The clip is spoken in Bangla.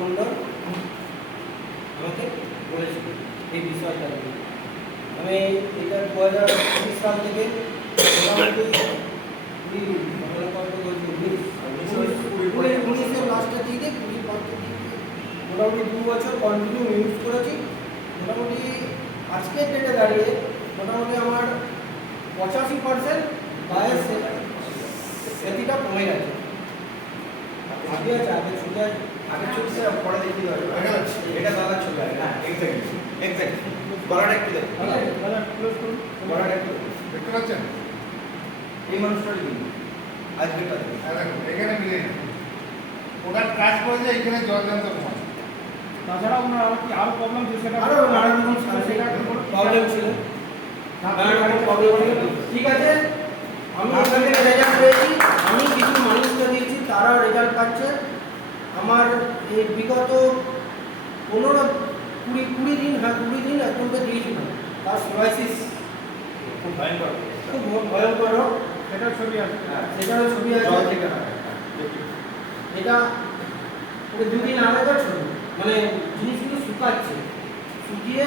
মণ্ডল আমাকে বলেছিল এই বিষয়টা নিয়ে। আমি এটা 2019 সাল থেকে উনিশের লাস্টের দিকে 20 পরের দিকে মোটামুটি 2 বছর কন্টিনিউ ইউজ করেছি। মোটামুটি আজকের ডেটে দাঁড়িয়ে মোটামুটি আমার 85% গায়ের স্মৃতিটা কমে গেছে। আগে আছে, আগে ছুটে আগে চলছে পরে দেখতে পারবে। এটা দাদার ছবি আছে। হ্যাঁ এক্স্যাক্টলি এক্স্যাক্টলি। গলাটা একটু দেখো, গলাটা একটু দেখতে পাচ্ছেন? এই মানুষটারই কিন্তু আজকেরটা দেখুন। দেখুন এখানে মিলে না, ওটা কাজ করে যে এখানে জল জানতে কমায়। তাছাড়া ওনার কি আরো প্রবলেম ছিল সেটা আরো নানা রকম প্রবলেম ছিল, নানা রকম প্রবলেম ছিল। ঠিক আছে, আমি এখান থেকে রেজাল্ট পেয়েছি, আমি কিছু মানুষকে দিয়েছি, তারাও রেজাল্ট পাচ্ছে। আমার এই বিগত 15-20 দিন, হ্যাঁ 20 দিন এখন তো দিয়েছিলাম, তার সোরাইসিস খুব ভয়ঙ্কর। খুব ভয়ঙ্কর রোগ। সেটার ছবি আছে। হ্যাঁ, সেটারও ছবি আছে। জল থেকে হয়। এটা 2 দিন আগেকার ছবি, মানে জিনিসগুলো শুকাচ্ছে, শুকিয়ে